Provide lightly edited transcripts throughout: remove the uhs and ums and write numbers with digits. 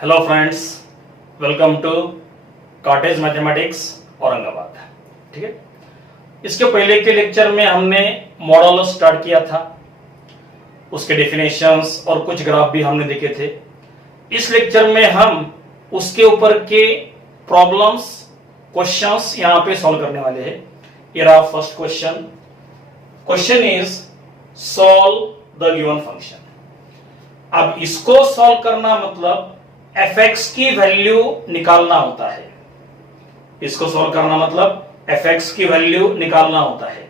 Hello friends, welcome to cottage mathematics Aurangabad. ठीक है, इसके पहले के लेक्चर में हमने मॉडल स्टार्ट किया था, उसके डेफिनेशंस और कुछ ग्राफ भी हमने देखे थे। इस लेक्चर में हम उसके ऊपर के प्रॉब्लम्स, क्वेश्चंस यहां पे सॉल्व करने वाले हैं। ये रहा first question. Question is solve the given function. अब इसको सॉल्व करना मतलब fx की वैल्यू निकालना होता है। इसको सॉल्व करना मतलब fx की वैल्यू निकालना होता है।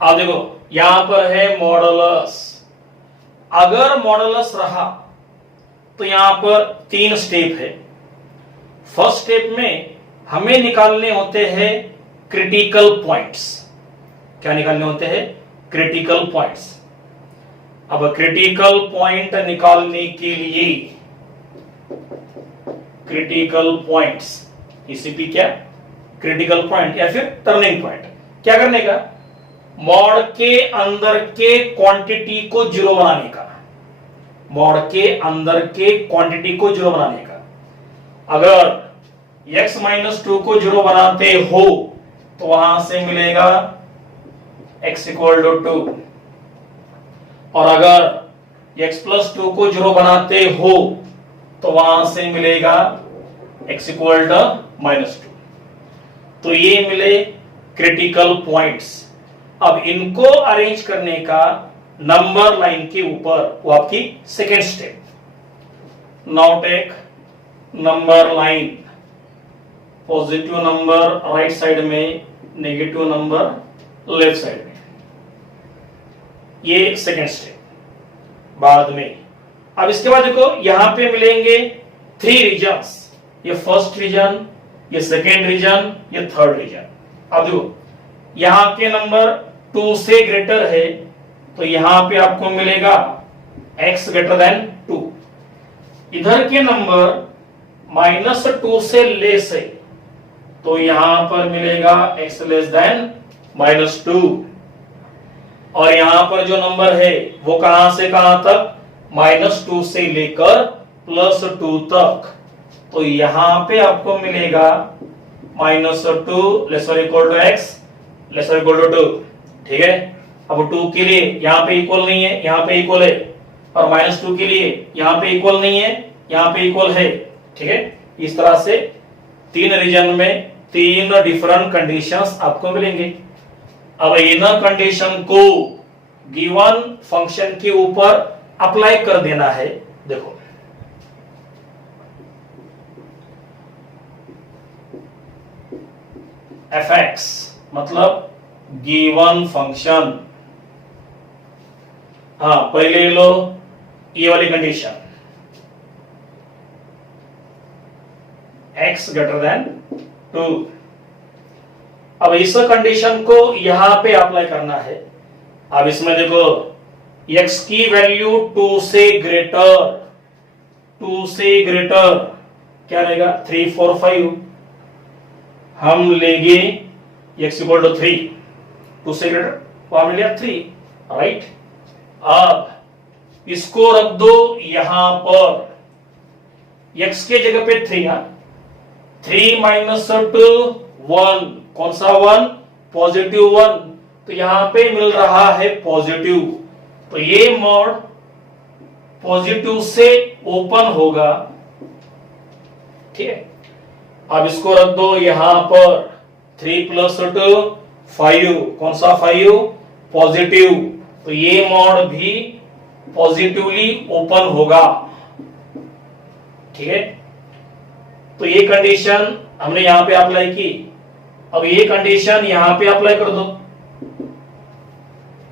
अब देखो यहां पर है मॉडुलस। अगर मॉडुलस रहा तो यहां पर तीन स्टेप है। फर्स्ट स्टेप में हमें निकालने होते हैं क्रिटिकल पॉइंट्स। क्या निकालने होते हैं? Critical points. अब क्रिटिकल पॉइंट निकालने के लिए क्रिटिकल पॉइंट्स, इसीपी क्या क्रिटिकल पॉइंट या फिर टर्निंग पॉइंट, क्या करने का? मॉड के अंदर के क्वांटिटी को जीरो बनाने का। मॉड के अंदर के क्वांटिटी को जीरो बनाने का। अगर x-2 को जीरो बनाते हो तो वहां से मिलेगा x = 2, और अगर x+2 को जीरो बनाते हो तो वहां से मिलेगा x = -2। तो ये मिले क्रिटिकल पॉइंट्स। अब इनको अरेंज करने का नंबर लाइन के ऊपर, वो आपकी second step. Now take number line, positive number right side में, नेगेटिव नंबर लेफ्ट साइड में। ये सेकेंड स्टेप बाद में। अब इसके बाद देखो यहां पे मिलेंगे थ्री रीजन्स। ये फर्स्ट रीजन, ये सेकेंड रीजन, ये थर्ड रीजन। अब देखो यहां के नंबर 2 से ग्रेटर है तो यहां पे आपको मिलेगा x > 2। इधर के नंबर -2 से लेस है तो यहां पर मिलेगा x < -2। और यहां पर जो नंबर है वो कहां से कहां तक? -2 से लेकर +2 तक। तो यहां पे आपको मिलेगा -2 < x < 2। ठीक है, अब 2 के लिए यहां पे इक्वल नहीं है, यहां पे इक्वल है, और -2 के लिए यहां पे इक्वल नहीं है, यहां पे इक्वल है। ठीक है, इस तरह से तीन रीजन में तीन डिफरेंट कंडीशंस आपको मिलेंगे। अब इन कंडीशन को गिवन फंक्शन के ऊपर अप्लाई कर देना है। देखो fx मतलब गिवन फंक्शन। हाँ, पहले लो ये वाली कंडीशन, x > 2। अब इस कंडीशन को यहां पे अप्लाई करना है। अब इसमें देखो x की वैल्यू 2 से ग्रेटर क्या रहेगा? 3, 4, 5। हम लेंगे x = 3, 2 से ग्रेटर, वहां मिल गया 3, राइट। अब इसको रख दो यहां पर, x के जगह पे 3। 3 - 2 1, कौन सा 1? पॉजिटिव 1। तो यहां पे मिल रहा है पॉजिटिव, तो ये मॉड पॉजिटिव से ओपन होगा। ठीक है, अब इसको रख दो यहां पर, 3 + 2 5, कौन सा 5? पॉजिटिव। तो ये मॉड भी पॉजिटिवली ओपन होगा। ठीक है, तो ये कंडीशन हमने यहां पे अप्लाई की। अब ये कंडीशन यहां पे अप्लाई कर दो,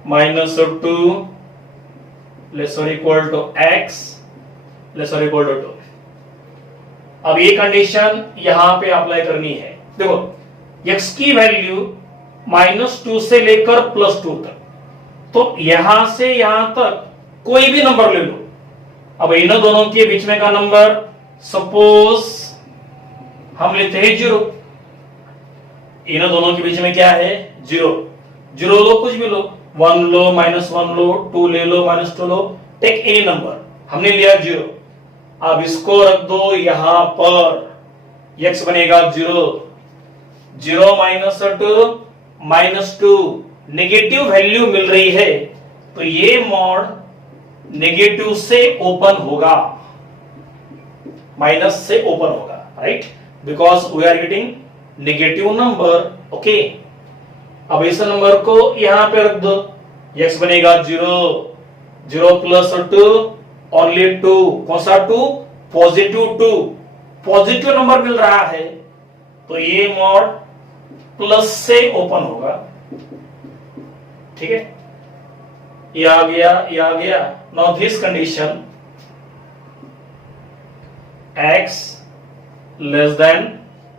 -2 < x < 2। अब ये कंडीशन यहां पे अप्लाई करनी है। देखो x की वैल्यू -2 से लेकर +2 तक, तो यहां से यहां तक कोई भी नंबर ले लो। अब इन दोनों के बीच में का नंबर सपोज हम लेते हैं 0। इन दोनों के बीच में क्या है? 0 लो, कुछ भी लो, 1 लो, -1 लो, 2 ले लो, -2 लो, टेक एनी नंबर। हमने लिया 0। अब इसको रख दो यहां पर, x बनेगा 0, 0 माइनस 2 -2, नेगेटिव वैल्यू मिल रही है तो ये मॉड नेगेटिव से ओपन होगा, माइनस से ओपन होगा, right, because we are getting negative number. Okay, अब इस नंबर को यहां पे रख दो, x बनेगा 0, 0 प्लस 2 ओनली 2, कौन सा 2? पॉजिटिव 2, पॉजिटिव नंबर मिल रहा है तो ये मॉड प्लस से ओपन होगा। ठीक है, ये आ गया, ये आ गया। Now this condition x less than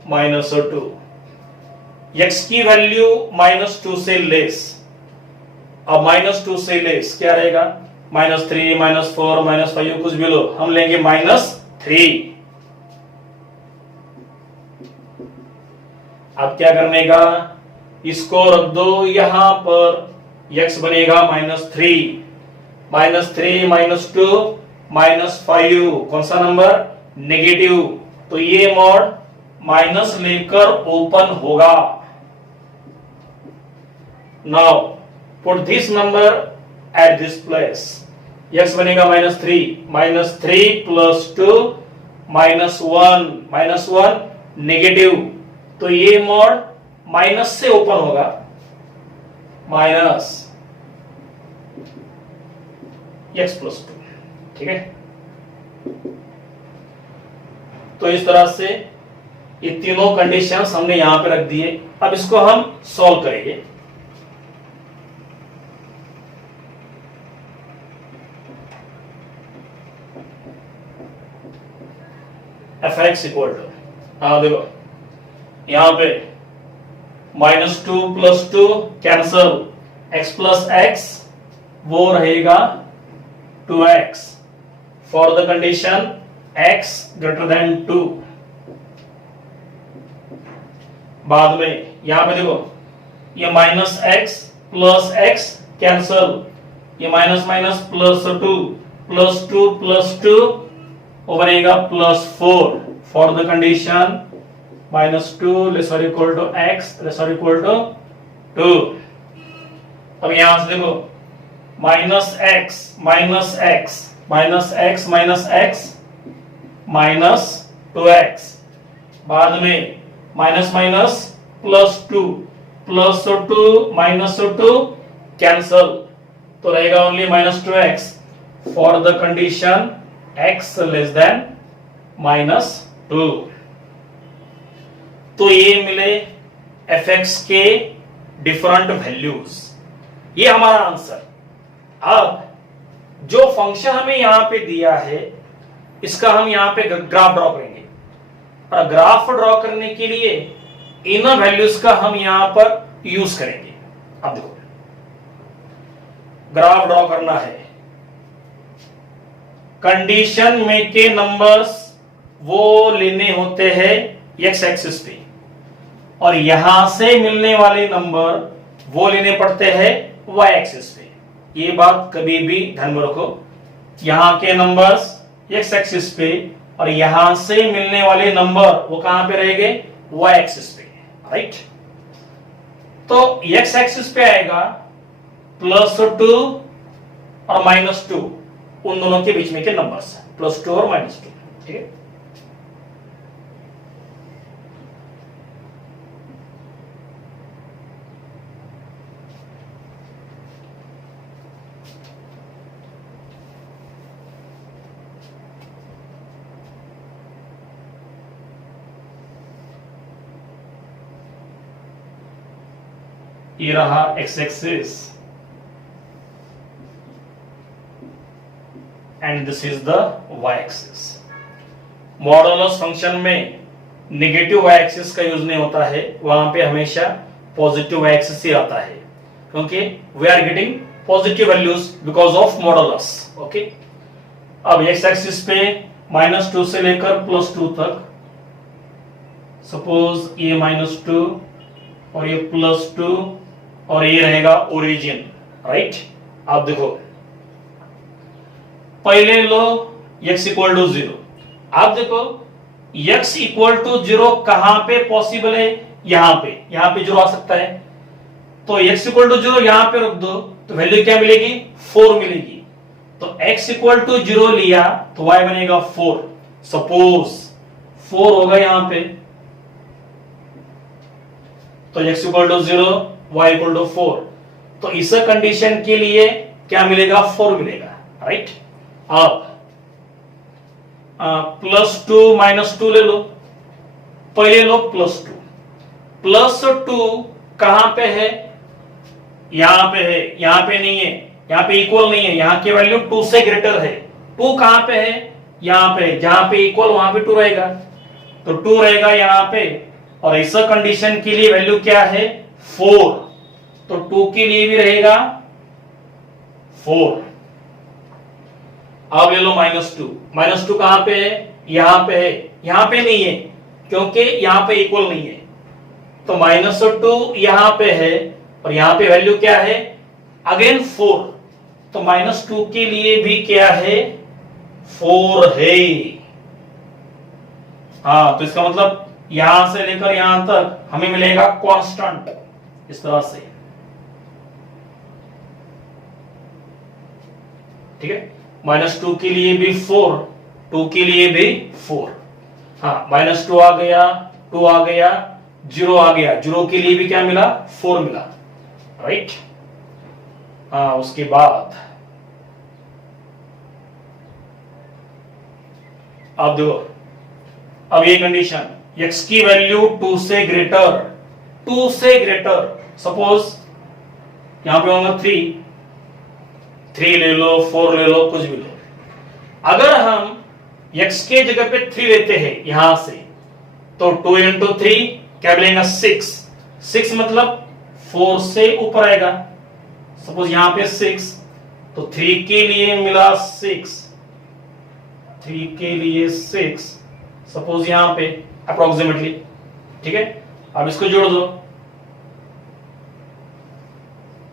-2, x की वैल्यू -2 से लेस, अब -2 से लेस क्या रहेगा? -3, -4, -5 कुछ भी लो, हम लेंगे -3। अब क्या करने का? इसको रख दो यहां पर, x बनेगा -3, -3 -2 -5, कौन सा नंबर? नेगेटिव, तो ये मॉड माइनस लेकर ओपन होगा। Now put this number at this place, x बनेगा -3 प्लस 2 -1 नेगेटिव, तो ये मॉड माइनस से ओपन होगा, माइनस x प्लस 2। ठीक है, तो इस तरह से ये तीनों कंडीशंस हमने यहां पे रख दिए। अब इसको हम सॉल्व करेंगे। fx इक्वल टू, हाँ देखो यहां पे -2 plus 2 cancel, x plus x वो रहेगा 2x for the condition x greater than 2। बाद में यहां पे देखो ये -x प्लस x कैंसल, ये माइनस माइनस प्लस 2 प्लस 2 वो बनेगा +4 फॉर द कंडीशन -2 लेस और इक्वल टू x लेस और इक्वल टू 2। अब यहां से देखो -x -2x, बाद में माइनस माइनस +2 -2 कैंसल, तो रहेगा only -2x for the condition x less than -2। तो ये मिले fx के डिफरेंट वैल्यूज, ये हमारा आंसर। अब जो फंक्शन हमें यहां पे दिया है इसका हम यहां पे ग्राफ ड्रॉ करेंगे, और ग्राफ ड्रॉ करने के लिए इन वैल्यूज का हम यहां पर यूज करेंगे। अब देखो ग्राफ ड्रॉ करना है, कंडीशन में के नंबर्स वो लेने होते हैं x एक्सिस पे, और यहां से मिलने वाले नंबर वो लेने पड़ते हैं y एक्सिस पे। ये बात कभी भी ध्यान में रखो, यहां के नंबर्स x एक्सिस पे और यहां से मिलने वाले नंबर वो कहां पे रहेंगे? y एक्सिस पे, राइट। तो x एक्सिस पे आएगा +2 और -2, उन दोनों के बीच में के नंबर्स +2 और -2। ठीक है, ये रहा x axis and this is the y axis. Modulus function में नेगेटिव y एक्सिस का यूज नहीं होता है, वहां पे हमेशा पॉजिटिव y एक्सिस ही आता है, क्योंकि we are getting positive values because of modulus. Okay, अब x एक्सिस पे -2 से लेकर +2 तक, सपोज ये -2 और ये +2 और ये रहेगा ओरिजिन, राइट। आप देखो पहले लो x इक्वल टू 0, आप देखो x इक्वल टू 0 कहां पे पॉसिबल है, यहां पे 0 आ सकता है, तो x इक्वल टू 0 यहां पे रख दो तो वैल्यू क्या मिलेगी, 4 मिलेगी। तो x इक्वल टू 0 लिया तो y बनेगा 4। सपोज 4 होगा यहां पे, तो x equal to 0 y equal to 4, तो इस कंडीशन के लिए क्या मिलेगा, 4 मिलेगा, राइट। अब +2 -2 ले लो, पहले लो +2, +2 कहां पे है, यहां पे है, यहां पे नहीं है, यहां पे इक्वल नहीं है, यहां की वैल्यू 2 से ग्रेटर है। 2 कहां पे है, यहां पे, जहां पे इक्वल वहां पे 2 रहेगा, तो 2 रहेगा यहां पे, और ऐसा कंडीशन के लिए वैल्यू क्या है, 4, तो 2 के लिए भी रहेगा 4। अब ले लो -2, -2 कहां पे है, यहां पे है, यहां पे नहीं है क्योंकि यहां पे इक्वल नहीं है, तो -2 यहां पे है, और यहां पे वैल्यू क्या है, अगेन 4, तो -2 के लिए भी क्या है, 4 है। हाँ, तो इसका मतलब यहां से लेकर यहां तक हमें मिलेगा कांस्टेंट, इस तरह से, ठीक है। -2 के लिए भी 4, 2 के लिए भी 4, हाँ, -2 आ गया, 2 आ गया, 0 आ गया, 0 के लिए भी क्या मिला, 4 मिला, राइट। हाँ, उसके बाद अब देखो, अब ये कंडीशन x की वैल्यू 2 से ग्रेटर, 2 से ग्रेटर, सपोज यहां पे होगा 3 ले लो, 4 ले लो, कुछ भी लो। अगर हम x के जगह पे 3 लेते हैं यहां से, तो 2 × 3 क्या मिलेगा, 6 मतलब 4 से ऊपर आएगा, सपोज यहां पे 6, तो 3 के लिए मिला 6, 3 के लिए 6, सपोज यहां पे अप्रोक्सीमेटली, ठीक है। अब इसको जोड़ दो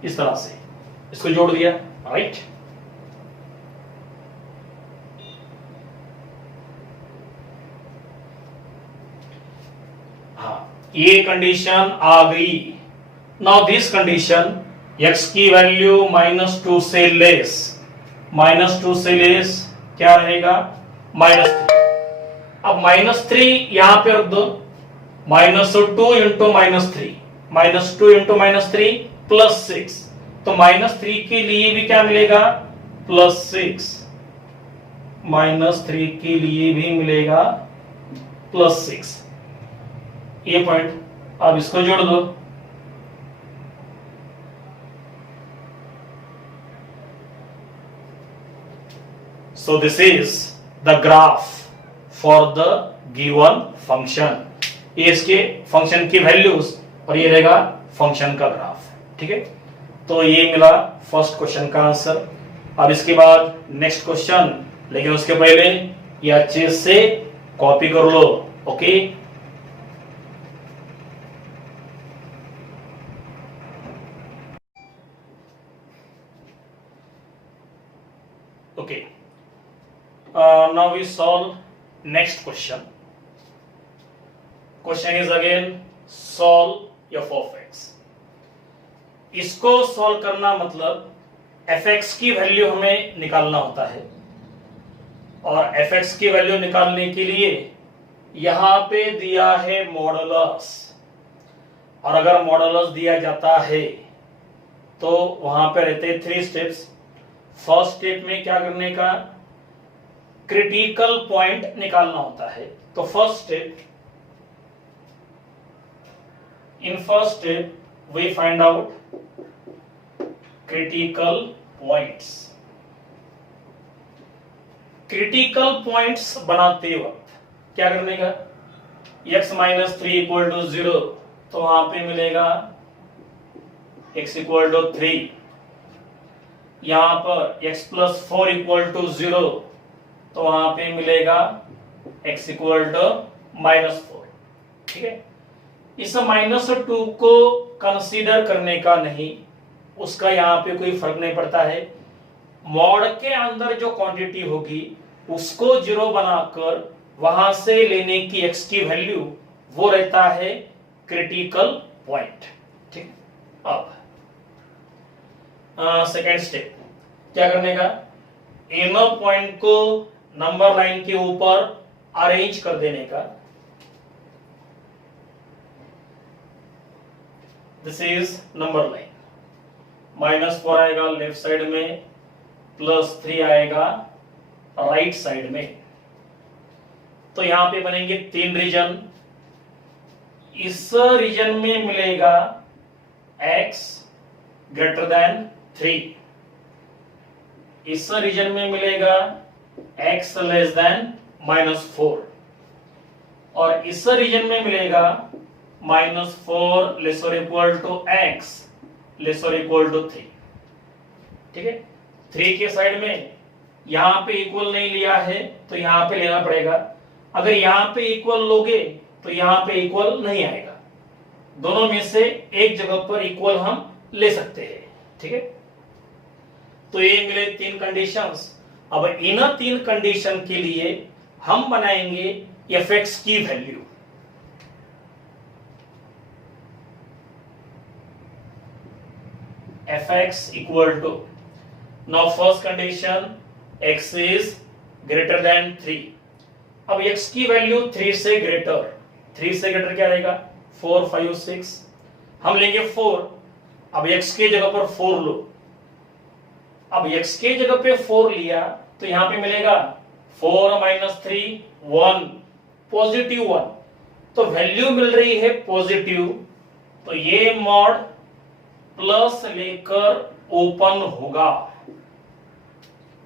इस तरह से, इसको जोड़ दिया, राइट। हाँ, ये कंडीशन आ गई। नाउ दिस कंडीशन, x की वैल्यू -2 से लेस, -2 से लेस क्या रहेगा, -3। अब -3 यहां पे रख दो, -2 इंटू -3, -2 इंटू -3 +6, तो -3 के लिए भी क्या मिलेगा, +6, -3 के लिए भी मिलेगा +6, ये पॉइंट। अब इसको जोड़ दो, so this is the graph for the given function, ये इसके फंक्शन की वैल्यूज और ये रहेगा फंक्शन का ग्राफ, ठीक है। तो ये मिला फर्स्ट क्वेश्चन का आंसर। अब इसके बाद नेक्स्ट क्वेश्चन, लेकिन उसके पहले ये अच्छे से कॉपी कर लो, okay. Okay, now we solve next question. Question is again solve f of x. इसको सॉल्व करना मतलब fx की वैल्यू हमें निकालना होता है, और fx की वैल्यू निकालने के लिए यहां पे दिया है मॉडुलस, और अगर मॉडुलस दिया जाता है तो वहां पे रहते हैं 3 स्टेप्स। फर्स्ट स्टेप में क्या करने का, क्रिटिकल पॉइंट निकालना होता है। तो first step, in first step we find out critical points. Critical points बनाते वक्त क्या करने का, x - 3 = 0, तो वहां पे मिलेगा x = 3, यहां पर x + 4 = 0, तो वहां पे मिलेगा x = -4, ठीक है। इस -2 को कंसीडर करने का नहीं, उसका यहां पे कोई फर्क नहीं पड़ता है। मॉड के अंदर जो क्वांटिटी होगी उसको 0 बनाकर वहां से लेने की x की वैल्यू वो रहता है क्रिटिकल पॉइंट। ठीक, अब सेकेंड स्टेप क्या करने का, इनर पॉइंट को नंबर लाइन के ऊपर अरेंज कर देने का। दिस इज नंबर लाइन, -4 आएगा लेफ्ट साइड में, +3 आएगा राइट साइड में। तो यहां पे बनेंगे 3 रीजन। इस रीजन में मिलेगा x ग्रेटर देन 3, इस रीजन में मिलेगा x लेस देन -4, और इस रीजन में मिलेगा -4 लेस और इक्वल टू x लेस और इक्वल टू 3। ठीक है, 3 के साइड में यहां पे इक्वल नहीं लिया है तो यहां पे लेना पड़ेगा। अगर यहां पे इक्वल लोगे तो यहां पे इक्वल नहीं आएगा, दोनों में से एक जगह पर इक्वल हम ले सकते हैं। ठीक है, तो ये मिले 3 कंडीशंस। अब इन 3 कंडीशन के लिए हम बनाएंगे fx की value. fx equal to, now first condition x is greater than 3। अब x की वैल्यू 3 से ग्रेटर, 3 से ग्रेटर क्या रहेगा, 4 5 6, हम लेंगे 4। अब x के जगह पर 4 लो, अब x के जगह पे 4 लिया तो यहां पे मिलेगा 4 - 3 1, पॉजिटिव 1, तो वैल्यू मिल रही है पॉजिटिव, तो ये मॉड प्लस लेकर ओपन होगा।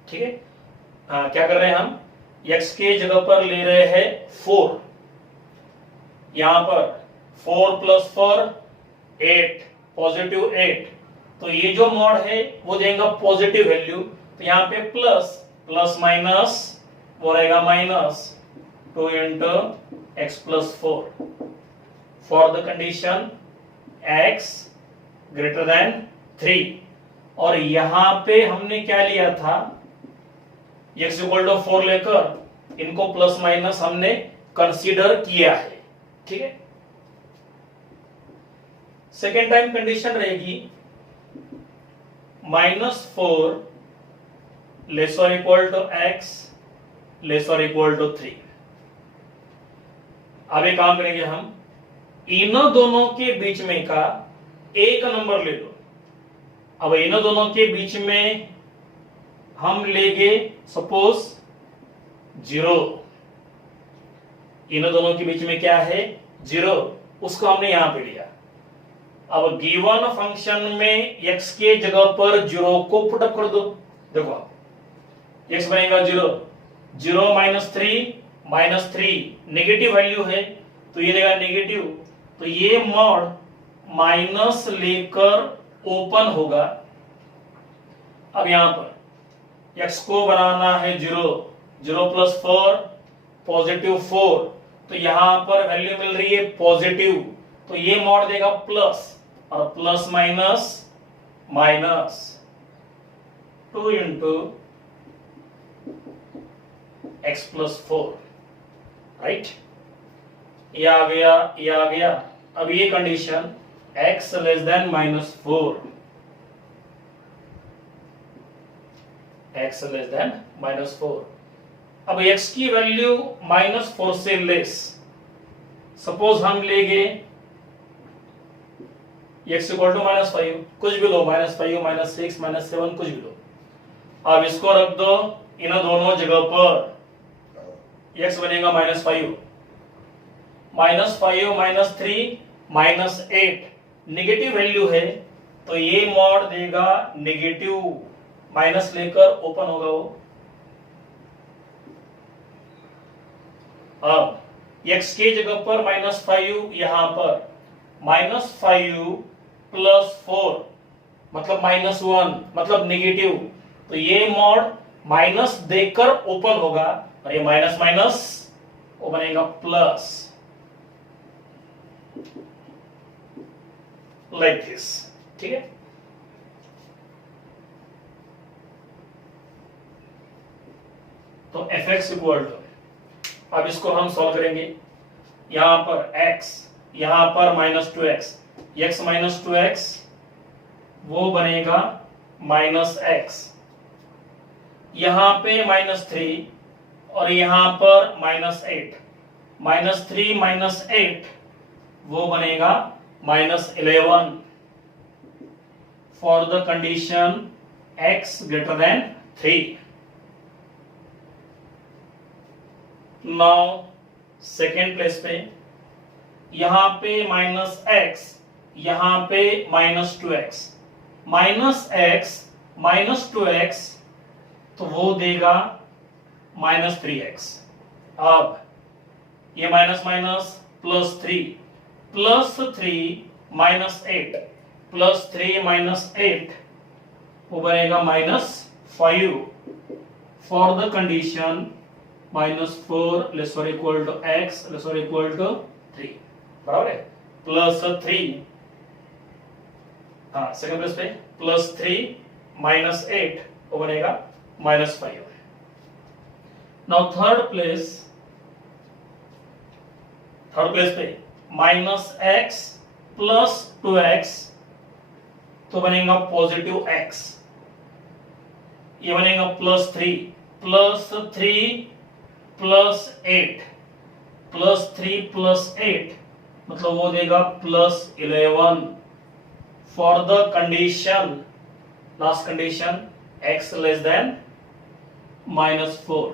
ठीक है, क्या कर रहे हैं हम, x के जगह पर ले रहे हैं 4, यहां पर 4 + 4 8, पॉजिटिव 8, तो ये जो मॉड है वो देगा पॉजिटिव वैल्यू, तो यहां पे प्लस माइनस वो रहेगा -2 × x + 4 for the condition x greater than 3। और यहां पे हमने क्या लिया था, x = 4 लेकर इनको प्लस माइनस हमने कंसीडर किया है। ठीक है, सेकेंड टाइम कंडीशन रहेगी -4 लेस और इक्वल टू x लेस और इक्वल टू 3। अब एक काम करेंगे हम, इन दोनों के बीच में का एक नंबर ले लो। अब इन दोनों के बीच में हम लेंगे सपोज 0, इन दोनों के बीच में क्या है 0, उसको हमने यहां पे लिया। अब गिवन फंक्शन में x के जगह पर 0 को पुटअप कर दो, देखो x बनेगा 0, 0 - 3 नेगेटिव वैल्यू है तो ये देगा नेगेटिव, तो ये मॉड माइनस लेकर ओपन होगा। अब यहां पर x को बनाना है 0, 0 + 4 पॉजिटिव 4, तो यहां पर वैल्यू मिल रही है पॉजिटिव, तो ये मॉड देगा प्लस, और plus minus minus 2 × x + 4, right, ये आ गया, ये आ गया। अब ये condition x less then -4, x less then -4। अब x की वैल्यू -4 से लेस, सपोज हम लेंगे x = -5, कुछ भी लो, -5 -6 -7 कुछ भी लो। अब इसको रख दो इन दोनों जगह पर, x बनेगा -5 -3 -8, नेगेटिव वैल्यू है तो ये मॉड देगा नेगेटिव, माइनस लेकर ओपन होगा वो। अब x के जगह पर -5, यहां पर -5 + 4 मतलब -1 मतलब नेगेटिव, तो ये मॉड माइनस देकर ओपन होगा, और ये माइनस माइनस वो बनेगा प्लस, लाइक दिस। ठीक है, तो fx इक्वल टू, अब इसको हम सॉल्व करेंगे। यहां पर x, यहां पर -2x, x माइनस 2x वो बनेगा -x, यहां पे -3 और यहां पर -8, -3 -8 वो बनेगा -11 for the condition x greater than 3। Now second place पे यहां पे -x, यहां पे -2x, -x -2x तो वो देगा -3x। अब ये माइनस माइनस +3 +3 -8 +3 -8 वो बनेगा -5 फॉर द कंडीशन -4 लेस और इक्वल टू x लेस और इक्वल टू 3, बराबर है। +3, हाँ सेकंड प्लेस पे +3 -8 वो बनेगा -5। नाउ थर्ड प्लेस पे -x +2x तो बनेगा पॉजिटिव x, ये बनेगा +3 +3 +8 +3 +8 मतलब वो देगा +11 for the condition, last condition x less then -4।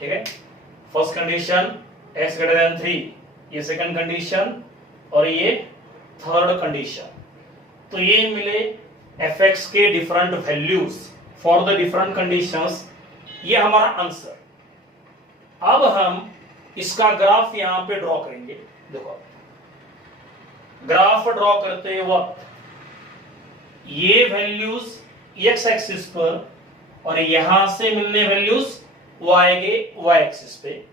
ठीक है, first condition x greater than 3, ये सेकंड कंडीशन और ये थर्ड कंडीशन। तो ये मिले fx के different values for the different conditions, ये हमारा आंसर। अब हम इसका ग्राफ यहां पे ड्रॉ करेंगे। देखो ग्राफ ड्रॉ करते वक्त ये वैल्यूज x एक्सिस पर और यहां से मिलने वैल्यूज वो आएंगे y एक्सिस पे।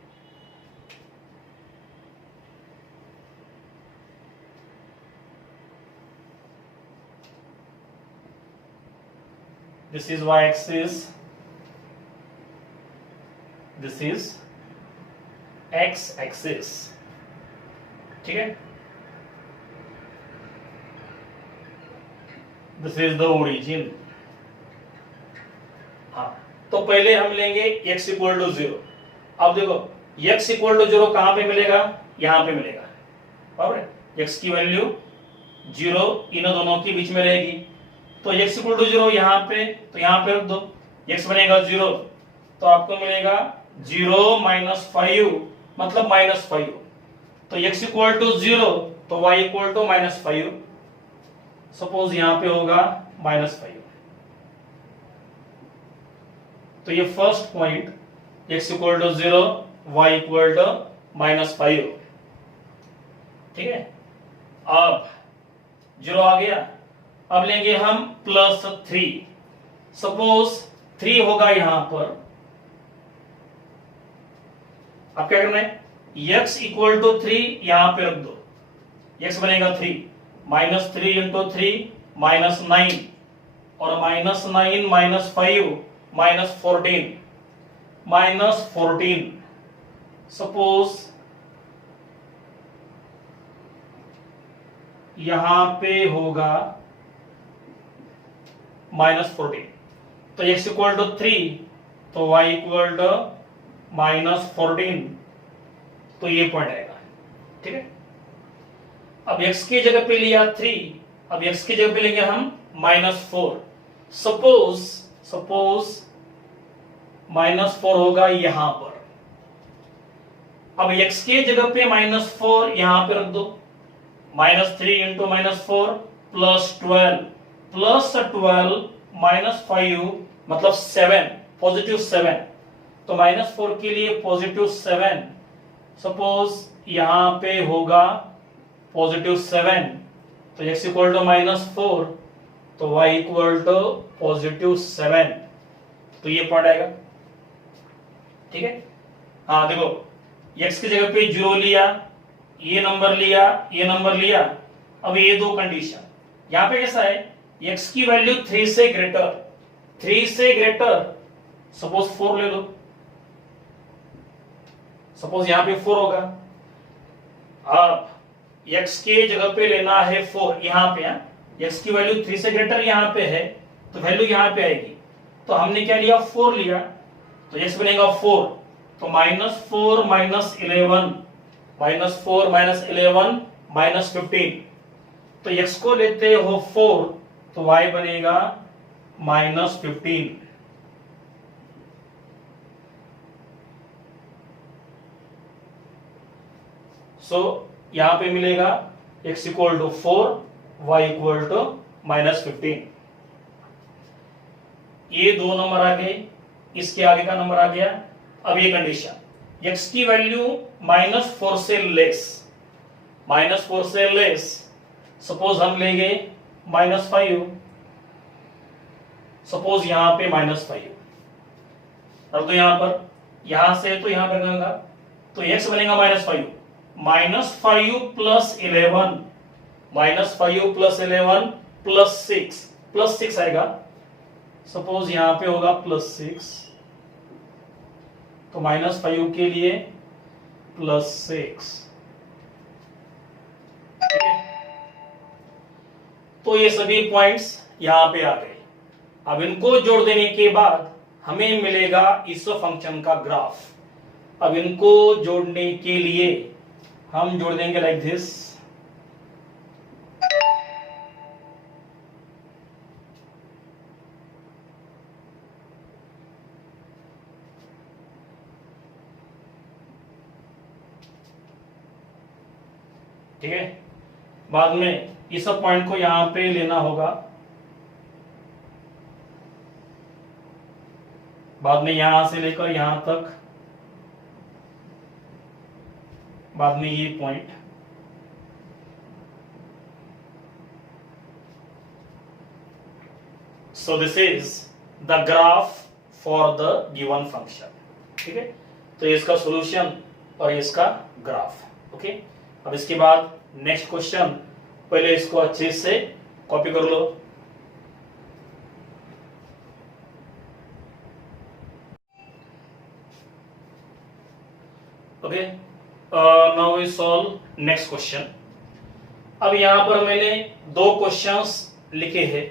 This is y axis, this is x axis। ठीक है, this is the origin। हाँ, तो पहले हम लेंगे x इक्वल टू 0। अब देखो x इक्वल टू 0 कहां पे मिलेगा, यहां पे मिलेगा, बराबर है। x की वैल्यू 0 इन दोनों के बीच में रहेगी, तो x इक्वल टू 0 यहाँ पे, तो यहाँ पे रख दो, x बनेगा 0 तो आपको मिलेगा 0 -5 मतलब -5, तो x इक्वल टू 0 तो y इक्वल टू -5, सपोज यहाँ पे होगा -5। तो ये first point x equal to 0 y equal to -5। ठीक है, अब 0 आ गया। अब लेंगे हम +3, सपोज 3 होगा यहां पर। अब क्या करना है, x इक्वल टू 3 यहां पे रख दो, x बनेगा 3 -3 इंटू 3 -9 और -9 -5 -14 सपोज यहां पे होगा -14, तो x इक्वल टू 3 तो y इक्वल टू -14, तो ये पॉइंट आएगा। ठीक है, अब x की जगह पे लिया 3, अब x की जगह पे लेंगे हम -4, सपोज -4 होगा यहां पर। अब x की जगह पे -4 यहां पे रख दो, -3 इंटू -4 +12 -5 मतलब 7, पॉजिटिव 7, तो -4 के लिए पॉजिटिव 7, सपोज यहां पे होगा पॉजिटिव 7, तो x इक्वल टू -4 तो y इक्वल टू पॉजिटिव 7, तो ये पॉइंट आएगा। ठीक है, हाँ देखो x की जगह पे 0 लिया, ये नंबर लिया, ये नंबर लिया। अब ये दो कंडीशन यहां पे कैसा है, x की वैल्यू 3 से ग्रेटर सपोज 4 ले लो, सपोज यहां पे 4 होगा। अब x के जगह पे लेना है 4, यहां पे x की वैल्यू 3 से ग्रेटर यहां पे है, तो वैल्यू यहां पे आएगी। तो हमने क्या लिया, 4 लिया, तो x बनेगा 4, तो -4 - 11, -4 - 11 -15, तो x को लेते हो 4, तो y बनेगा -15। सो यहां पे मिलेगा x = 4, y = -15। ये 2 नंबर आ गए, इसके आगे का नंबर आ गया। अब ये कंडीशन, x की वैल्यू -4 से लेस, -4 से लेस, सपोज हम लेंगे -5, सपोज यहां पे -5, अब तो यहां पर, यहां से तो यहां पर बनेगा, तो x बनेगा -5, -5 + 11, -5 + 11 + 6 आएगा, सपोज यहां पे होगा +6, तो -5 के लिए +6, तो ये सभी पॉइंट्स यहां पे आ गए। अब इनको जोड़ देने के बाद हमें मिलेगा इस फंक्शन का ग्राफ। अब इनको जोड़ने के लिए हम जोड़ देंगे लाइक दिस, ठीक है। बाद में इस पॉइंट को यहां पे लेना होगा, बाद में यहां से लेकर यहां तक, बाद में ये point, so this is the graph for the given function, ठीक है। तो इसका सॉल्यूशन और इसका ग्राफ, ओके। अब इसके बाद नेक्स्ट क्वेश्चन, पहले इसको अच्छे से कॉपी कर लो। Okay, now we solve next question. अब यहां पर मैंने 2 क्वेश्चंस लिखे हैं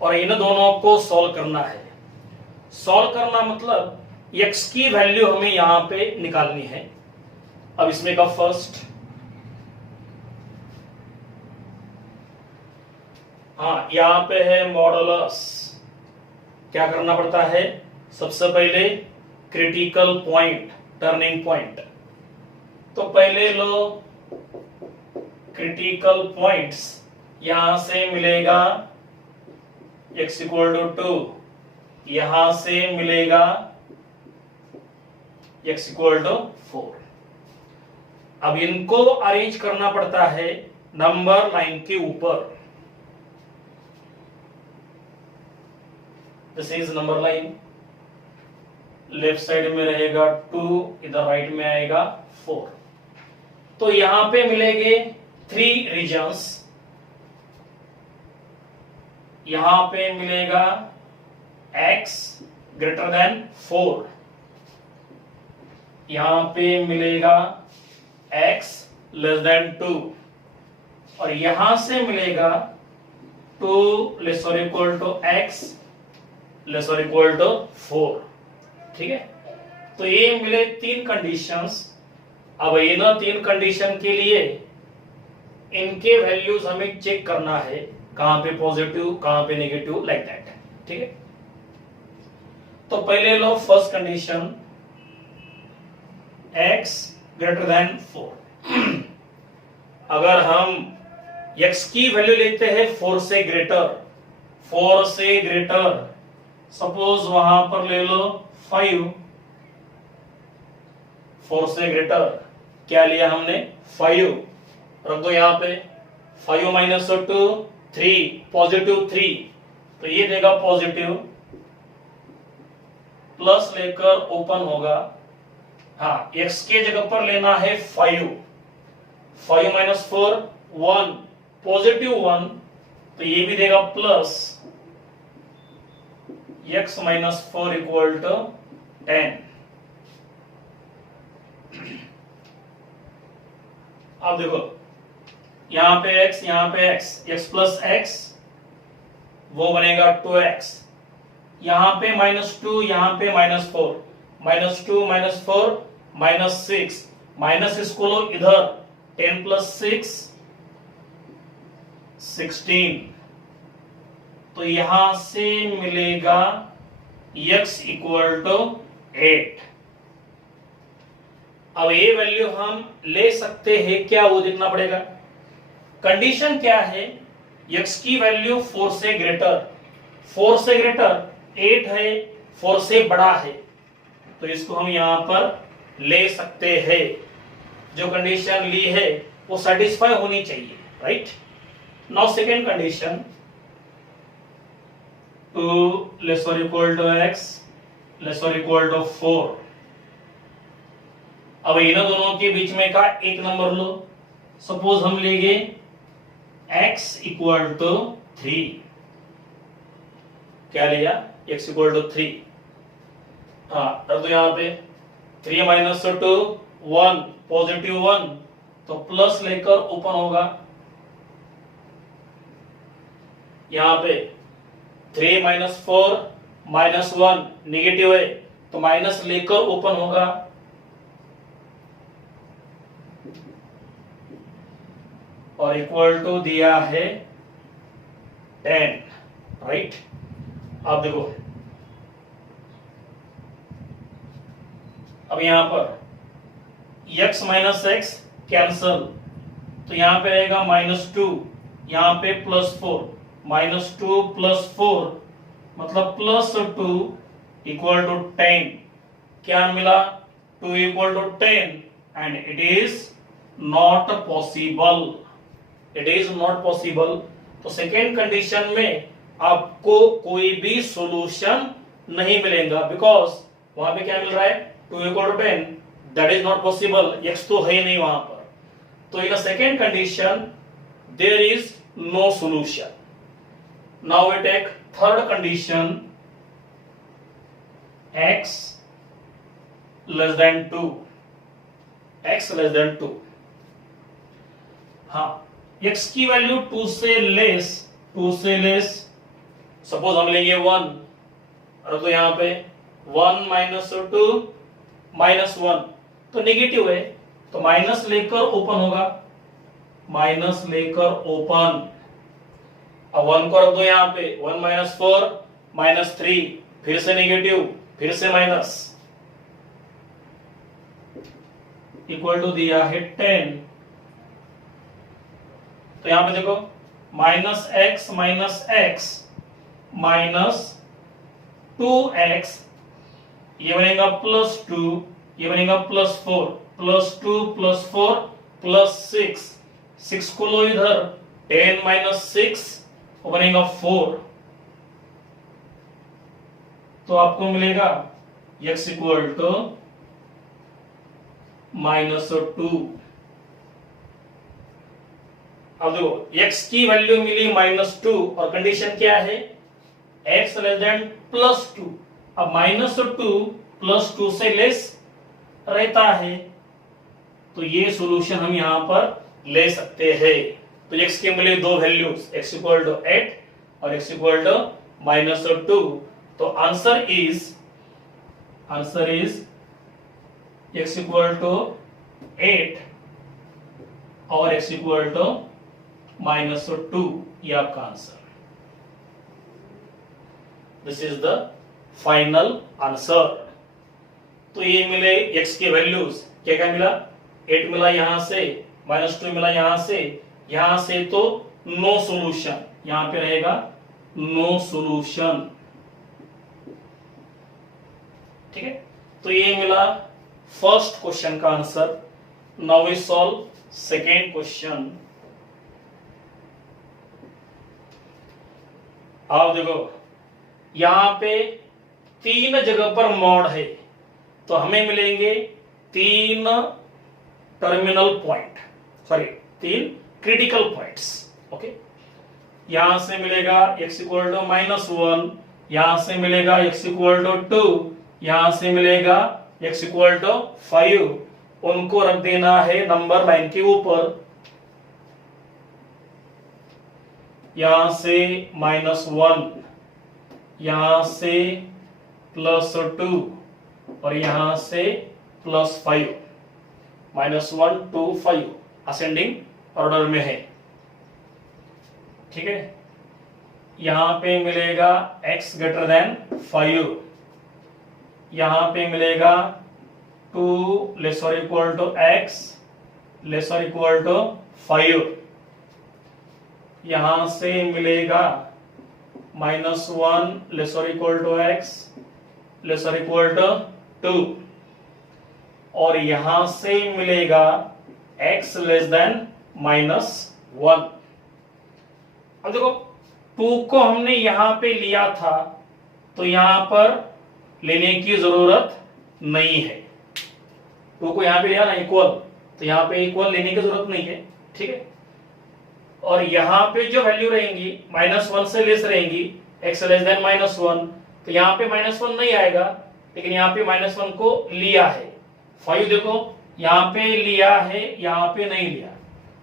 और इन दोनों को सॉल्व करना है। सॉल्व करना मतलब x की वैल्यू हमें यहां पे निकालनी है। अब इसमें का फर्स्ट, हाँ यहां पे है मॉडुलस, क्या करना पड़ता है, सबसे पहले क्रिटिकल पॉइंट, टर्निंग पॉइंट, तो पहले लो क्रिटिकल पॉइंट्स, यहां से मिलेगा x = 2, यहां से मिलेगा x = 4। अब इनको अरेंज करना पड़ता है नंबर लाइन के ऊपर। This is number line, left side में रहेगा 2, इधर राइट में आएगा 4। तो यहां पे मिलेंगे 3 रीजन्स, यहां पे मिलेगा x > 4, यहां पे मिलेगा x < 2, और यहां से मिलेगा 2 ≤ x ≤ 4, ठीक है। तो ये मिले 3 कंडीशंस। अब इन 3 कंडीशन के लिए इनके वैल्यूज हमें चेक करना है, कहां पे पॉजिटिव कहां पे नेगेटिव, लाइक दैट, ठीक है। तो पहले लो फर्स्ट कंडीशन, x > 4। अगर हम x की वैल्यू लेते हैं 4 से ग्रेटर, 4 से ग्रेटर, सपोज वहां पर ले लो 5, 4 से ग्रेटर, क्या लिया हमने, 5, रख दो यहां पे, 5 - 2 3, पॉजिटिव 3, तो ये देगा पॉजिटिव, प्लस लेकर ओपन होगा, हाँ x के जगह पर लेना है 5, 5 - 4 1, पॉजिटिव 1, तो ये भी देगा plus, x minus 4 equal to 10। अब देखो यहां पे x, यहां पे x प्लस x वो बनेगा 2x, यहां पे -2, यहां पे -4, -2 -4 -6, माइनस इसको लो इधर, 10 प्लस 6 16, तो यहां से मिलेगा x इक्वल टू 8। अब ये वैल्यू हम ले सकते हैं क्या, वो देखना पड़ेगा। कंडीशन क्या है, x की वैल्यू 4 से ग्रेटर, 8 है, 4 से बड़ा है, तो इसको हम यहां पर ले सकते हैं। जो कंडीशन ली है वो सेटिस्फाई होनी चाहिए, right. Now second condition, 2 less और इक्वल टू x लेस और इक्वल टू 4। अब इन दोनों के बीच में का एक नंबर लो, सपोज हम लेंगे x इक्वल टू 3। क्या लिया, x इक्वल टू 3। हाँ, तो यहां पे 3 माइनस 2 1, पॉजिटिव 1, तो प्लस लेकर ओपन होगा। यहां पे 3 माइनस 4 माइनस 1 निगेटिव है, तो माइनस लेकर ओपन होगा। और इक्वल टू दिया है 10, राइट। अब देखो, अब यहां पर x माइनस एक्स कैंसल, तो यहां पे रहेगा -2, यहां पे +4, -2 + 4 मतलब +2 इक्वल टू 10। क्या मिला, 2 equal to 10, and it is not possible, it is not possible. तो सेकेंड कंडीशन में आपको कोई भी सॉल्यूशन नहीं मिलेगा, बिकॉज वहां पे क्या मिल रहा है, 2 equal to 10, that is not possible, x तो है ही नहीं वहां पर। तो in second condition there is no solution. Now we take third condition, x less than 2, x less than 2। हाँ, x की वैल्यू 2 से लेस, सपोज हम लेंगे 1, और तो यहां पे 1 माइनस 2 -1 तो नेगेटिव है, तो माइनस लेकर ओपन होगा, माइनस लेकर ओपन। अब 1 को रख दो यहां पे, 1 माइनस 4 -3, फिर से नेगेटिव, फिर से माइनस, इक्वल टू दिया है 10। तो यहां पे देखो -x माइनस 2x, ये बनेगा +2, ये बनेगा +4, +2 +4 +6, 6 को लो इधर, 10 माइनस 6 वो बनेगा 4। तो आपको मिलेगा x इक्वल टू -2। अब देखो x की वैल्यू मिली -2, और कंडीशन क्या है, x लेस देन +2। अब -2 +2 से लेस रहता है, तो ये सॉल्यूशन हम यहां पर ले सकते हैं। तो x के मिले दो वैल्यूज, x इक्वल टू 8 और x इक्वल टू -2। तो answer is x equal to 8 और x इक्वल टू -2, ये आपका answer. This is the final answer. तो ये मिले x के वैल्यूज, क्या क्या मिला, 8 मिला यहां से, -2 मिला यहां से तो नो सॉल्यूशन, यहां पे रहेगा नो सॉल्यूशन, ठीक है। तो ये मिला फर्स्ट क्वेश्चन का answer. Now we solve second question. आप देखो यहां पे 3 जगह पर मॉड है, तो हमें मिलेंगे 3 terminal point, sorry 3 critical points, okay. यहां से मिलेगा x इक्वल टू -1, यहां से मिलेगा x इक्वल टू 2, यहां से मिलेगा x इक्वल टू 5, उनको रख देना है नंबर लाइन के ऊपर। यहां से -1, यहां से +2 और यहां से +5, -1 2 5 असेंडिंग ऑर्डर में है। ठीक है, यहां पे मिलेगा x ग्रेटर देन 5, यहां पे मिलेगा 2 lesser equal to x lesser equal to 5, यहां से मिलेगा -1 lesser equal to x lesser equal to 2 और यहां से मिलेगा x लेस देन -1। अब देखो 2 को हमने यहां पे लिया था तो यहां पर लेने की जरूरत नहीं है। 2 को यहां पे लिया ना इक्वल, तो यहां पे इक्वल लेने की जरूरत नहीं है। ठीक है, और यहां पे जो वैल्यू रहेंगी -1 से लेस रहेंगी, x लेस देन -1, तो यहां पे -1 नहीं आएगा, लेकिन यहां पे -1 को लिया है। 5 देखो यहां पे लिया है, यहां पे नहीं लिया,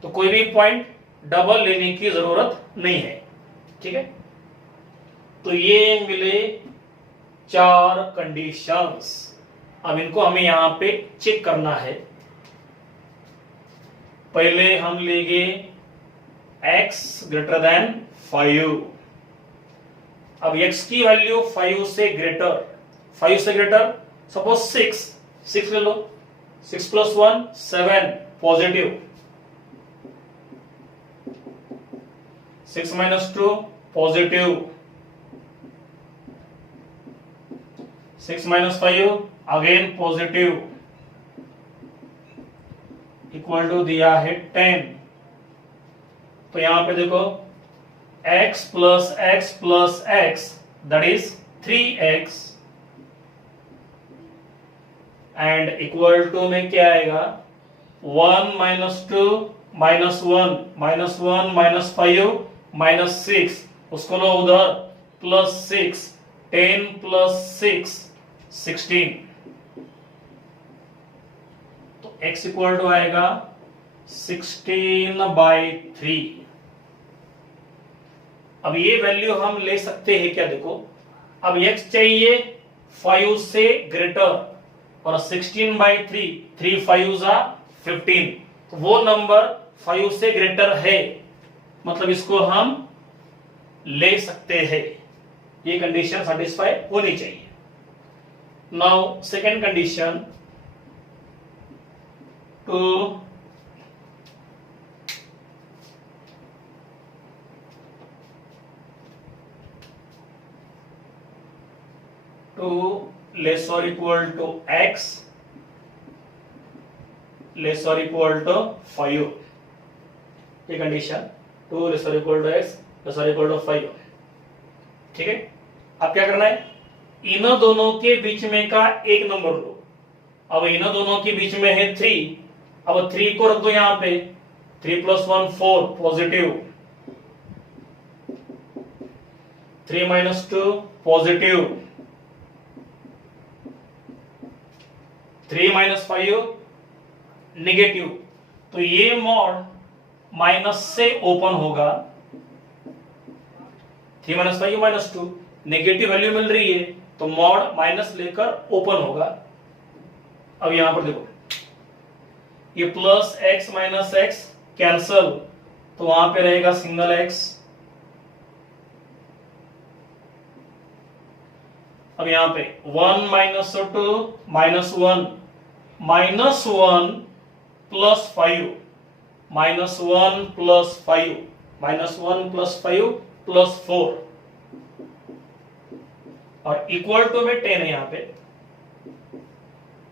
तो कोई भी पॉइंट डबल लेने की जरूरत नहीं है। ठीक है, तो ये मिले 4 कंडीशंस। अब इनको हमें यहां पे चेक करना है। पहले हम लेंगे x ग्रेटर देन 5। अब x की वैल्यू 5 से ग्रेटर, सपोज 6 ले लो, 6 + 1 7 positive, 6 - 2 positive, 6 - 5 again positive, equal to दिया है 10। तो यहां पे देखो x + x + x that is 3x एंड इक्वल टू में क्या आएगा 1 - 2 -1 -1 -5 -6, उसको लो उधर +6, 10 + 6 16, तो x इक्वल टू आएगा 16/3। अब ये वैल्यू हम ले सकते हैं क्या, देखो अब x चाहिए 5 से ग्रेटर और 16/3, 3 5 15, तो वो नंबर 5 से ग्रेटर है, मतलब इसको हम ले सकते हैं। ये कंडीशन सेटिस्फाई होनी चाहिए। Now second condition, two less और इक्वल टू x लेस और इक्वल टू 5, ये कंडीशन 2 लेस और इक्वल टू x लेस और इक्वल टू 5। ठीक है, अब क्या करना है, इन दोनों के बीच में का एक नंबर लो। अब इन दोनों के बीच में है 3, अब 3 को रख दो यहां पे, 3 + 1 4 पॉजिटिव, 3 - 2 पॉजिटिव, 3 - 5 नेगेटिव, तो ये मॉड माइनस से ओपन होगा। 3 - 5 -2 नेगेटिव वैल्यू मिल रही है, तो मॉड माइनस लेकर ओपन होगा। अब यहां पर देखो ये +x - x कैंसल, तो वहां पे रहेगा सिंगल x। अब यहां पे 1 - 2 -1 -1 + 5 -1 + 5 -1 + 5 + 4 और इक्वल टू में 10 है, यहां पे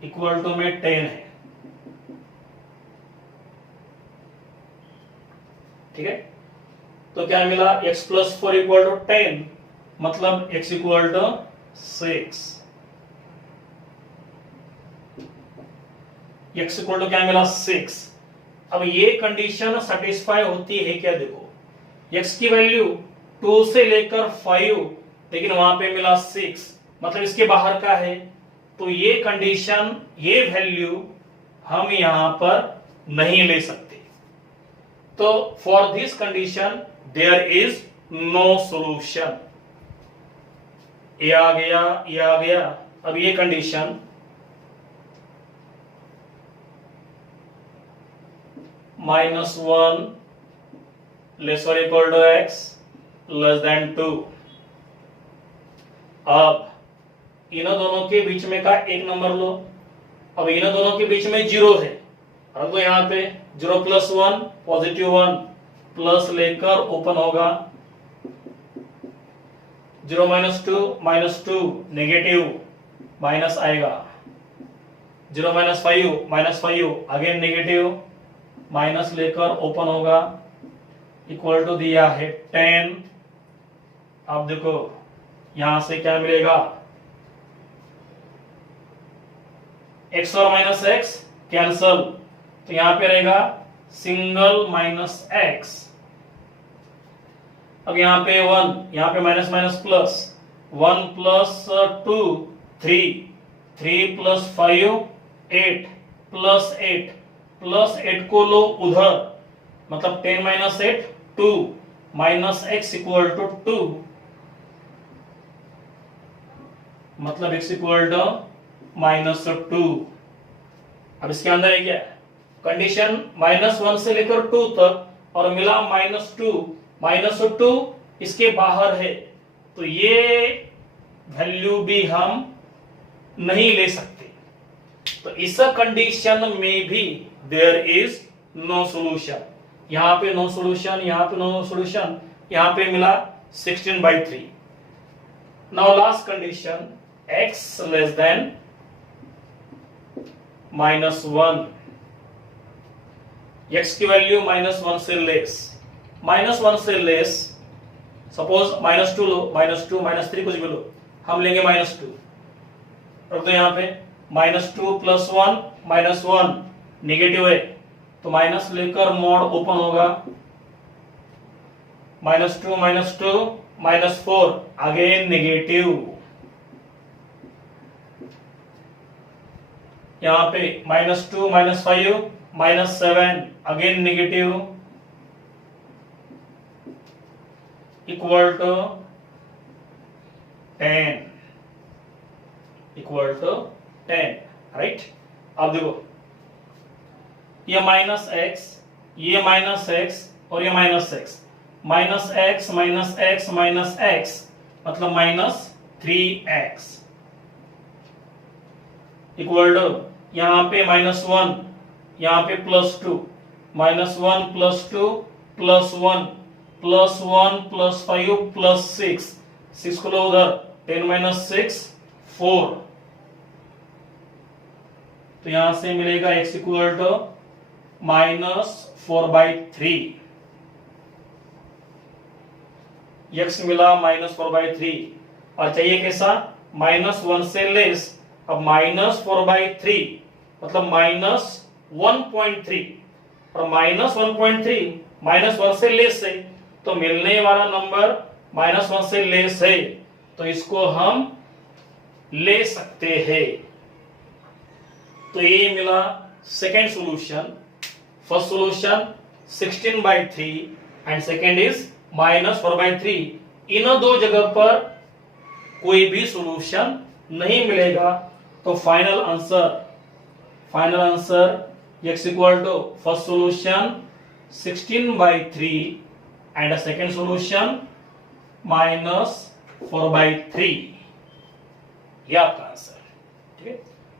इक्वल टू में 10 है। ठीक है, तो क्या मिला, x + 4 = 10, मतलब x = 6। x = क्या मिला 6। अब ये कंडीशन सेटिस्फाई होती है क्या, देखो x की वैल्यू 2 से लेकर 5 लेकिन वहां पे मिला 6, मतलब इसके बाहर का है। तो ये कंडीशन, ये वैल्यू हम यहां पर नहीं ले सकते। तो for this condition there is no solution. ये आ गया, ये आ गया। अब ये कंडीशन -1 लेस और equal to x less than 2। अब इन दोनों के बीच में का एक नंबर लो। अब इन दोनों के बीच में 0 है, अब तो यहां पे 0 + 1 +1 प्लस लेकर ओपन होगा। 0 - 2 नेगेटिव माइनस आएगा। 0 - 5 अगेन नेगेटिव माइनस लेकर ओपन होगा। इक्वल टू दिया है 10। अब देखो यहां से क्या मिलेगा, x और -x कैंसल, तो यहां पे रहेगा सिंगल -x। अब यहां पे 1, यहां पे माइनस माइनस प्लस, 1 + 2 3, 3 + 5 8 प्लस 8 को लो उधर, मतलब 10 - 8 2 -x = 2, मतलब x = -2। अब इसके अंदर है क्या, कंडीशन -1 से लेकर 2 तक और मिला -2 इसके बाहर है, तो ये वैल्यू भी हम नहीं ले सकते। तो इस कंडीशन में भी देयर इज नो सॉल्यूशन। यहां पे नो सॉल्यूशन, यहां पे नो सॉल्यूशन, यहां पे मिला 16/3। Now last condition x less then -1, x की वैल्यू -1 से लेस, -1 से लेस, सपोज -2 लो, -2 -3 कुछ भी लो, हम लेंगे -2। रख दो यहाँ पे, -2 + 1 -1 नेगेटिव है, तो माइनस लेकर मोड ओपन होगा। -2 -4 अगेन नेगेटिव, यहाँ पे -2 -5 -7 again negative, equal to 10, right. अब देखो ये -x, ये -x और ये -x, -x मतलब -3x, इक्वल टू यहाँ पे -1, यहाँ पे +2, -1 + 2 + 1 +1 + 5 + 6 को लो उधर, 10 - 6 4, तो यहां से मिलेगा x = -4/3। x मिला -4/3 और चाहिए कैसा, -1 से लेस। अब -4/3 मतलब -1.3 और -1.3 -1 से लेस है, तो मिलने वाला नंबर -1 से लेस है, तो इसको हम ले सकते हैं। तो ये मिला second solution. First solution 16/3 and second is -4/3। इन दो जगह पर कोई भी सॉल्यूशन नहीं मिलेगा, तो final answer x = first solution 16/3 and second solution -4/3, ये आपका आंसर। ठीक है,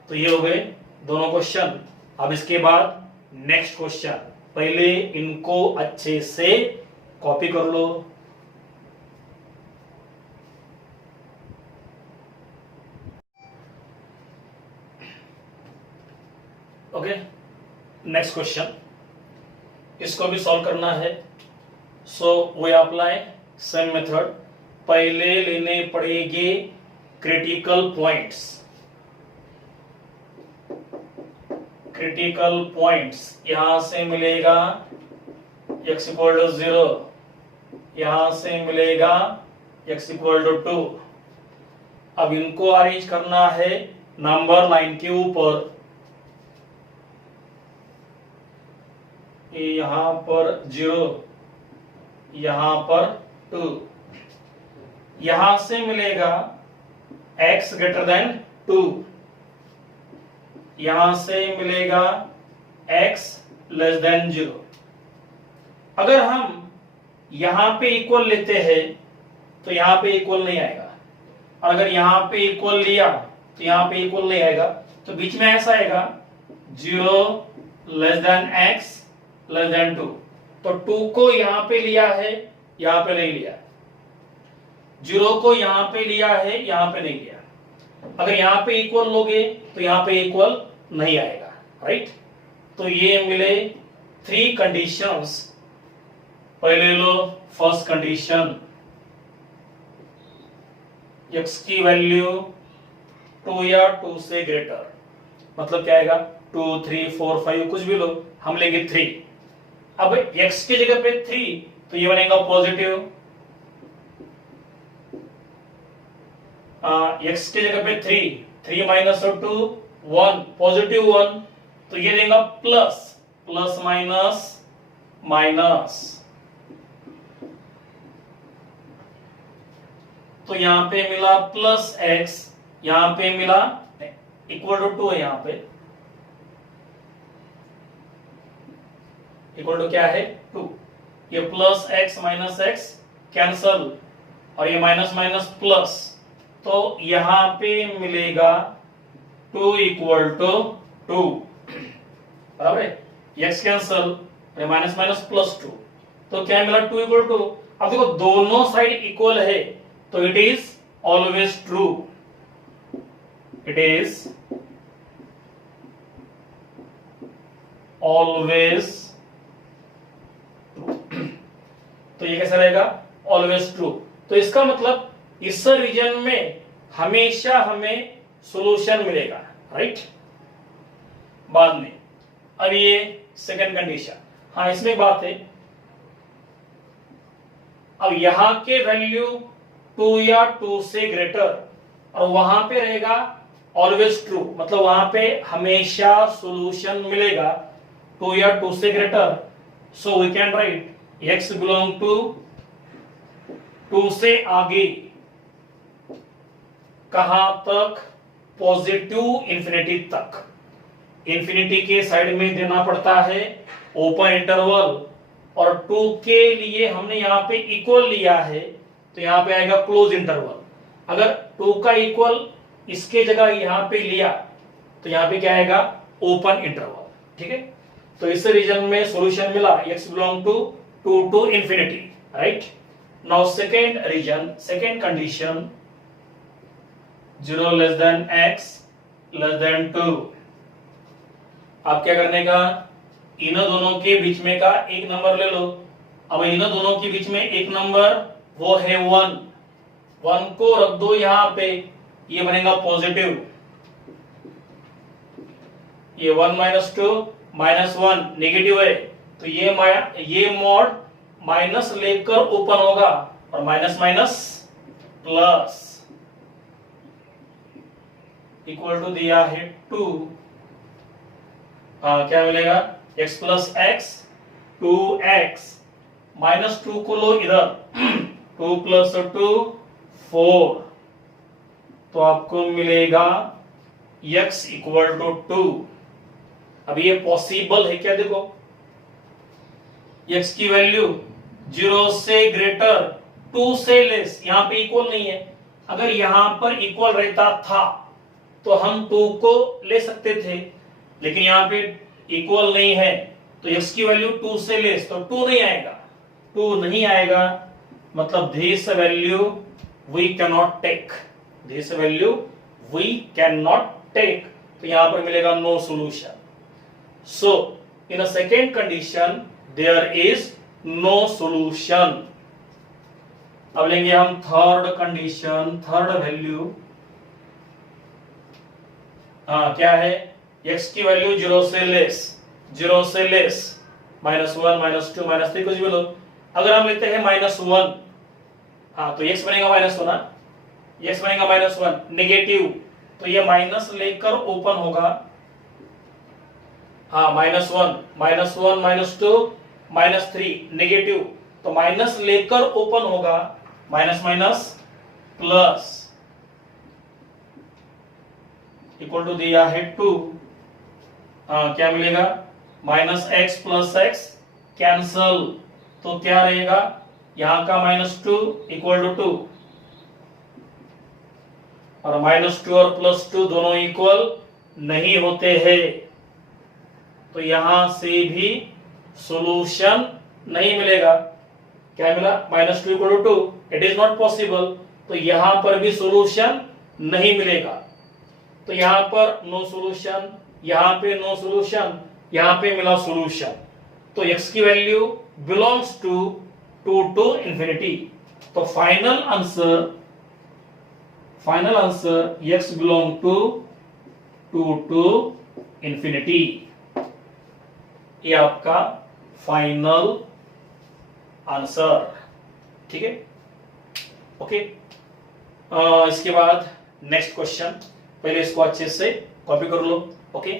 तो ये हो गए दोनों क्वेश्चन। अब इसके बाद नेक्स्ट क्वेश्चन, पहले इनको अच्छे से कॉपी कर लो। ओके, नेक्स्ट क्वेश्चन, इसको भी सॉल्व करना है। So we apply same method. पहले लेने पड़ेंगे क्रिटिकल पॉइंट्स। क्रिटिकल पॉइंट्स यहां से मिलेगा x = 0, यहां से मिलेगा x = 2, अब इनको अरेंज करना है नंबर लाइन के ऊपर। यहां पर 0, यहां पर 2, यहां से मिलेगा x ग्रेटर देन 2, यहां से मिलेगा x लेस देन 0। अगर हम यहां पे इक्वल लेते हैं तो यहां पे इक्वल नहीं आएगा, और अगर यहां पे इक्वल लिया तो यहां पे इक्वल नहीं आएगा, तो बीच में ऐसा आएगा 0 less than x less than 2। तो 2 को यहां पे लिया है, यहां पे नहीं लिया, 0 को यहां पे लिया है, यहां पे नहीं लिया। अगर यहां पे इक्वल लोगे तो यहां पे इक्वल नहीं आएगा, राइट। तो ये मिले 3 कंडीशंस। पहले लो फर्स्ट कंडीशन, x की वैल्यू 2 या 2 से ग्रेटर, मतलब क्या आएगा 2, 3, 4, 5 कुछ भी लो, हम लेंगे 3। अब x की जगह पे 3 तो ये बनेगा पॉजिटिव, x की जगह पे 3 माइनस 2 1 पॉजिटिव 1, तो ये देगा प्लस, प्लस माइनस माइनस। तो यहां पे मिला प्लस x, यहां पे मिला इक्वल टू 2 है, यहां पे इक्वल टू क्या है 2। ये plus x minus x cancel, और ये माइनस माइनस प्लस, तो यहां पे मिलेगा 2 इक्वल टू 2, बराबर है। x cancel, minus minus plus 2, तो क्या मिला 2 इक्वल टू। अब देखो दोनों साइड इक्वल है, तो it is always true, it is always true. तो ये कैसा रहेगा ऑलवेज ट्रू। तो इसका मतलब इस रीजन में हमेशा हमें सॉल्यूशन मिलेगा, राइट। बाद में अब ये सेकंड कंडीशन, हाँ इसमें एक बात है, अब यहां के वैल्यू 2 या 2 से ग्रेटर, और वहां पे रहेगा ऑलवेज ट्रू, मतलब वहां पे हमेशा सॉल्यूशन मिलेगा 2 या 2 से greater. So we can write x belong to 2 से आगे, कहां तक, पॉजिटिव इंफिनिटी तक। इंफिनिटी के साइड में देना पड़ता है ओपन इंटरवल, और 2 के लिए हमने यहां पे इक्वल लिया है, तो यहां पे आएगा क्लोज इंटरवल। अगर 2 का इक्वल इसके जगह यहां पे लिया तो यहां पे क्या आएगा ओपन इंटरवल, ठीक है। तो इस रीजन में सॉल्यूशन मिला x belong to 2 to infinity, right. Now second region, second condition, 0 less than x less than 2। आप क्या करने का, इन दोनों के बीच में का एक नंबर ले लो। अब इन दोनों के बीच में एक नंबर वो है 1, 1 को रख दो यहां पे, ये बनेगा पॉजिटिव। ये 1 माइनस 2 माइनस 1 नेगेटिव है, तो ये मॉड माइनस लेकर ओपन होगा, और minus minus plus, equal to दिया है 2। क्या मिलेगा x plus x 2x, minus 2 को लो इधर, 2 प्लस 2 4, तो आपको मिलेगा x इक्वल टू 2। अब ये पॉसिबल है क्या, देखो x की वैल्यू 0 से ग्रेटर 2 से लेस, यहां पे इक्वल नहीं है। अगर यहां पर इक्वल रहता था तो हम 2 को ले सकते थे, लेकिन यहां पे इक्वल नहीं है, तो x की वैल्यू 2 से लेस, तो 2 नहीं आएगा, 2 नहीं आएगा, मतलब this value we can not take, this value we can not take, तो यहां पर मिलेगा no solution. So in a second condition there is no solution. अब लेंगे हम थर्ड कंडीशन, थर्ड वैल्यू, क्या है, x की वैल्यू 0 से लेस, 0 से लेस, माइनस 1 माइनस 2 माइनस 3 कुछ भी लो। अगर हम लेते हैं माइनस 1, तो x बनेगा माइनस 1, x बनेगा -1, नेगेटिव, तो ये माइनस लेकर ओपन होगा, हाँ -1, -2, -3, नेगेटिव, तो माइनस लेकर ओपन होगा, minus minus plus, equal to दिया है 2, क्या मिलेगा, -x प्लस x कैंसल, तो क्या रहेगा, यहां का -2 इक्वल टू 2, और -2 और +2 दोनों इक्वल नहीं होते हैं, तो यहां से भी सॉल्यूशन नहीं मिलेगा। क्या मिला, -2 equal to 2, it is not possible, तो यहां पर भी सॉल्यूशन नहीं मिलेगा, तो यहां पर नो सॉल्यूशन, यहां पे नो सॉल्यूशन, यहां पे मिला सॉल्यूशन, तो x की value belongs to 2 to infinity, तो final answer x belong to 2 to infinity, ये आपका फाइनल आंसर, ठीक है, ओके। इसके बाद नेक्स्ट क्वेश्चन, पहले इसको अच्छे से कॉपी कर लो, ओके।